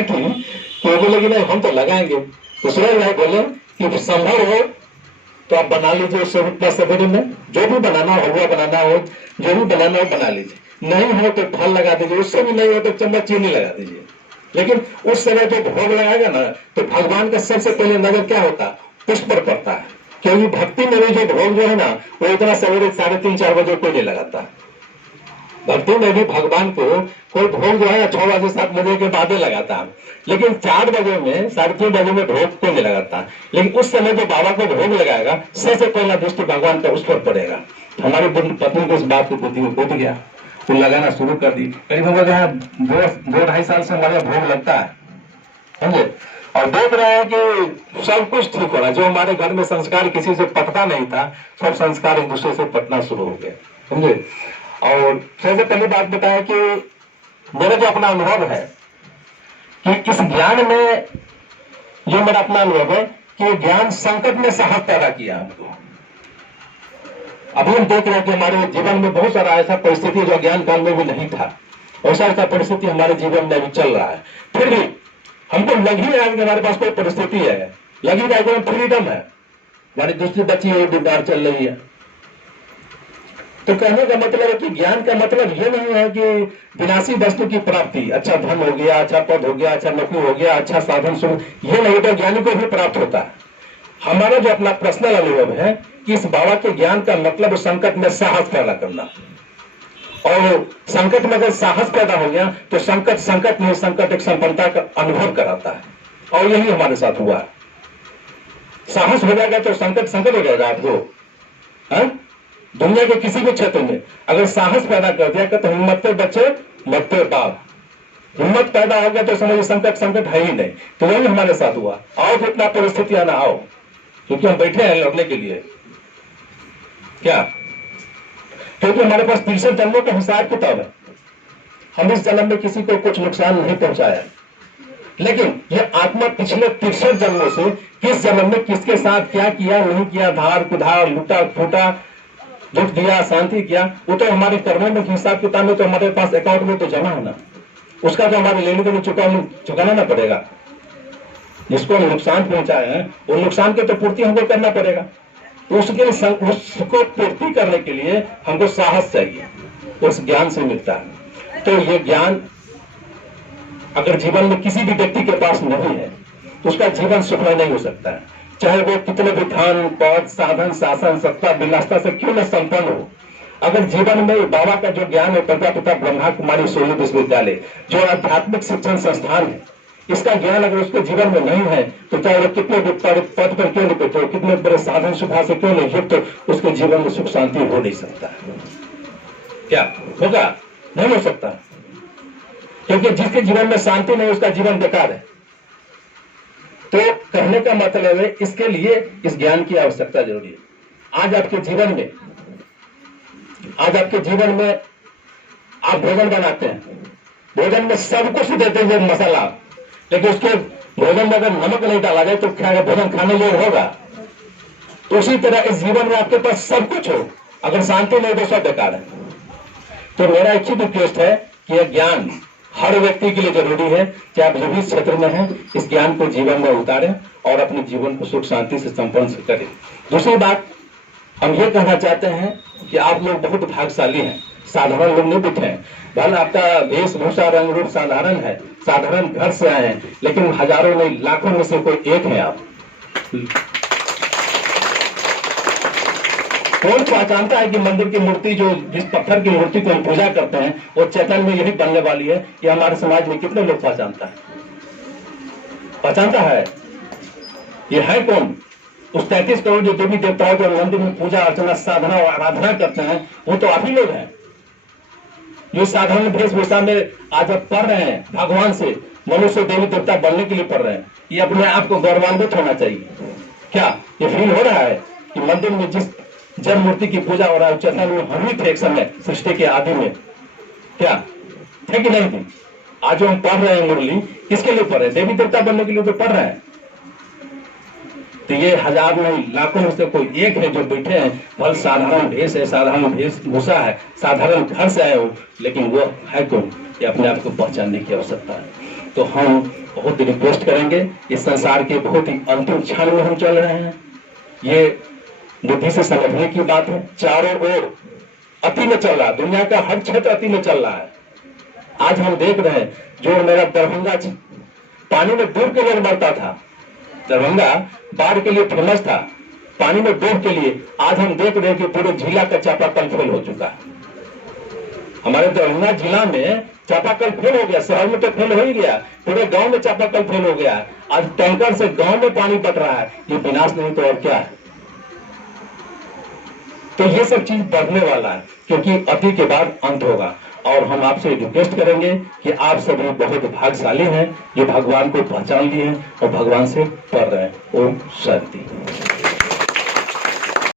कहा कि वो बोले कि नहीं हम तो लगाएंगे। तो सूरज भाई बोले कि संभव हो तो आप बना लीजिए उससे उतना सवेरे में, जो भी बनाना हो, हलवा बनाना हो, जो भी बनाना हो बना लीजिए। नहीं हो तो फल लगा दीजिए, उससे भी नहीं हो तो चम्मच चीनी लगा दीजिए। लेकिन उस समय जो भोग लगाएगा ना, तो भगवान का सबसे पहले नजर क्या होता है? पुष्प पर पड़ता है। क्योंकि भक्ति में भी जो भोग जो है ना, वो इतना सवेरे 3:30-4 बजे कोई नहीं लगाता। भक्ति में भी भगवान को कोई भोग जो है 6 बजे 7 बजे के बाद ही लगाता है, लेकिन 4 बजे में 3:30 बजे में भोग को नहीं लगाता। लेकिन उस समय जो बाबा को भोग लगाएगा, सबसे पहला दृष्टि भगवान का उस पर पड़ेगा। हमारी पत्नी को इस बात को बुद्धि में कूद गया, वो लगाना शुरू कर दी। करीब हमारे यहाँ 2-2.5 साल से हमारे भोग लगता है, समझे। और देख रहे हैं कि सब कुछ ठीक हो रहा है। जो हमारे घर में संस्कार किसी से पटता नहीं था, सब संस्कार एक दूसरे से पटना शुरू हो गए, समझे। और सबसे पहली बात बताया कि मेरा जो अपना अनुभव है कि इस ज्ञान में, जो मेरा अपना अनुभव है कि ज्ञान संकट में साहस पैदा किया हमको। अभी हम देख रहे हैं कि हमारे जीवन में बहुत सारा ऐसा परिस्थिति जो ज्ञान काल में भी नहीं था, वैसा ऐसा परिस्थिति हमारे जीवन में अभी चल रहा है। फिर भी हमको लग ही रहा है कि हमारे पास कोई परिस्थिति है, लग ही रहा है कि हम फ्रीडम है। हमारी दूसरी बच्ची है बीमार चल रही है। तो कहने का मतलब है कि ज्ञान का मतलब ये नहीं है कि विनाशी वस्तु की प्राप्ति, अच्छा धन हो गया, अच्छा पद हो गया, अच्छा नौकरी हो गया, अच्छा साधन सुख, ये नहीं तो ज्ञानी को भी प्राप्त होता है। हमारा जो अपना पर्सनल अनुभव है कि इस बाबा के ज्ञान का मतलब संकट में साहस पैदा करना, और संकट में अगर साहस पैदा हो गया तो संकट संकट नहीं, संकट एक संपन्नता का अनुभव कराता है। और यही हमारे साथ हुआ। साहस हो जाएगा तो संकट संकट हो जाएगा आपको। दुनिया के किसी भी क्षेत्र में अगर साहस पैदा कर दिया तो हिम्मत पे बच्चे मत पे बाप, हिम्मत पैदा हो गया तो समझिए संकट संकट है ही नहीं। तो वही हमारे साथ हुआ। आओ जितना परिस्थिति आना आओ, क्योंकि हम बैठे हैं लड़ने के लिए। क्या? क्योंकि हमारे पास 63 जन्मों का हिसाब किताब है। हम इस जन्म में किसी को कुछ नुकसान नहीं पहुंचाया, लेकिन ये आत्मा पिछले 63 जन्मों से किस जन्म में किसके साथ क्या किया नहीं किया, धार कुधार, लूटा फूटा, दुख दिया, शांति किया, वो तो हमारे कर्मों में हिसाब किताब में तो हमारे पास अकाउंट में तो जमा है ना। उसका तो हमारे लेने देने चुकाना ना पड़ेगा। जिसको हम नुकसान पहुंचाए हैं वो नुकसान के तो पूर्ति हमको करना पड़ेगा। तो उसको पूर्ति करने के लिए हमको साहस चाहिए, उस ज्ञान से मिलता है। तो ये ज्ञान अगर जीवन में किसी भी व्यक्ति के पास नहीं है तो उसका जीवन सुखमय नहीं हो सकता है। चाहे वो कितने भी धन पद साधन शासन सत्ता विलासता से क्यों न संपन्न हो, अगर जीवन में बाबा का जो ज्ञान है, प्रजापिता ब्रह्मा कुमारी सोलह विश्वविद्यालय जो आध्यात्मिक शिक्षण संस्थान है, इसका ज्ञान अगर उसके जीवन में नहीं है तो चाहे वो कितने भी पद पर क्यों नहीं बैठे, कितने बड़े साधन सुखा से क्यों नहीं युक्त, तो उसके जीवन में सुख शांति हो नहीं सकता। क्या होगा? नहीं हो सकता, क्योंकि जिसके जीवन में शांति नहीं उसका जीवन बेकार है। तो कहने का मतलब है इसके लिए इस ज्ञान की आवश्यकता जरूरी है। आज आपके जीवन में आप भोजन बनाते हैं, भोजन में सब कुछ देते हैं मसाला, लेकिन उसके भोजन में अगर नमक नहीं डाला जाए तो क्या भोजन खाने योग्य होगा? तो उसी तरह इस जीवन में आपके पास सब कुछ हो, अगर शांति नहीं तो सब बेकार है। तो मेरा एक ही रिक्वेस्ट है कि यह ज्ञान हर व्यक्ति के लिए जरूरी है, चाहे आप जो भी क्षेत्र में हैं, इस ज्ञान को जीवन में उतारें और अपने जीवन को सुख शांति से संपन्न करें। दूसरी बात हम ये कहना चाहते हैं कि आप लोग बहुत भाग्यशाली हैं, साधारण लोग नहीं बैठे हैं। भले आपका वेशभूषा रंग रूप साधारण है, साधारण घर से आए हैं, लेकिन हजारों नहीं लाखों में से कोई एक है आप। कौन पहचानता है कि मंदिर की मूर्ति, जो जिस पत्थर की मूर्ति को हम पूजा करते हैं, वो चेतन में यही बनने वाली है? ये हमारे समाज में कितने लोग पहचानता है? ये है कौन? उस 33 करोड़ जो देवी देवताओं के मंदिर में पूजा अर्चना साधना और आराधना करते हैं, वो तो आप ही लोग हैं। जो साधारण वेशभूषा में आज आप पढ़ रहे हैं, भगवान से मनुष्य देवी देवता बनने के लिए पढ़ रहे हैं, ये अपने आप को गौरवान्वित होना चाहिए। क्या ये फील हो रहा है कि मंदिर में जिस जब मूर्ति की पूजा हो रहा है, चेतन में हम ही थे एक समय सृष्टि के आदि में? क्या थे कि नहीं थे? आज हम पढ़ रहे हैं मुरली, किसके लिए पढ़ रहे हैं? देवी देवता बनने के लिए तो पढ़ रहे हैं। तो ये हजार नहीं लाखों में से कोई एक है जो बैठे हैं, भल साधारण भेष है, साधारण वेशभूषा है, साधारण घर से आए हो, लेकिन वो है कौन? ये अपने आप को पहचानने की आवश्यकता है। तो हम बहुत रिक्वेस्ट करेंगे, इस संसार के बहुत ही अंतिम क्षण में हम चल रहे हैं। ये बुद्धि से समझने की बात है। चारों ओर अति में चल रहा है, दुनिया का हर क्षेत्र अति में चल रहा है। आज हम देख रहे हैं, जो मेरा दरभंगा पानी में डूब के लोग मरता था, दरभंगा बाढ़ के लिए फेमस था, पानी में डूब के लिए, आज हम देख रहे हैं कि पूरे जिला का चापाकल फेल हो चुका है। हमारे दरभंगा जिला में चापाकल फेल हो गया, शहर में तो फेल हो ही गया, पूरे गांव में चापाकल फेल हो गया। आज टैंकर से गांव में पानी बट रहा है। ये विनाश नहीं तो और क्या है। तो ये सब चीज बढ़ने वाला है, क्योंकि अति के बाद अंत होगा। और हम आपसे रिक्वेस्ट करेंगे कि आप सभी बहुत भाग्यशाली हैं, जो भगवान को पहचान लिए हैं और भगवान से पढ़ रहे हैं। ओम शांति।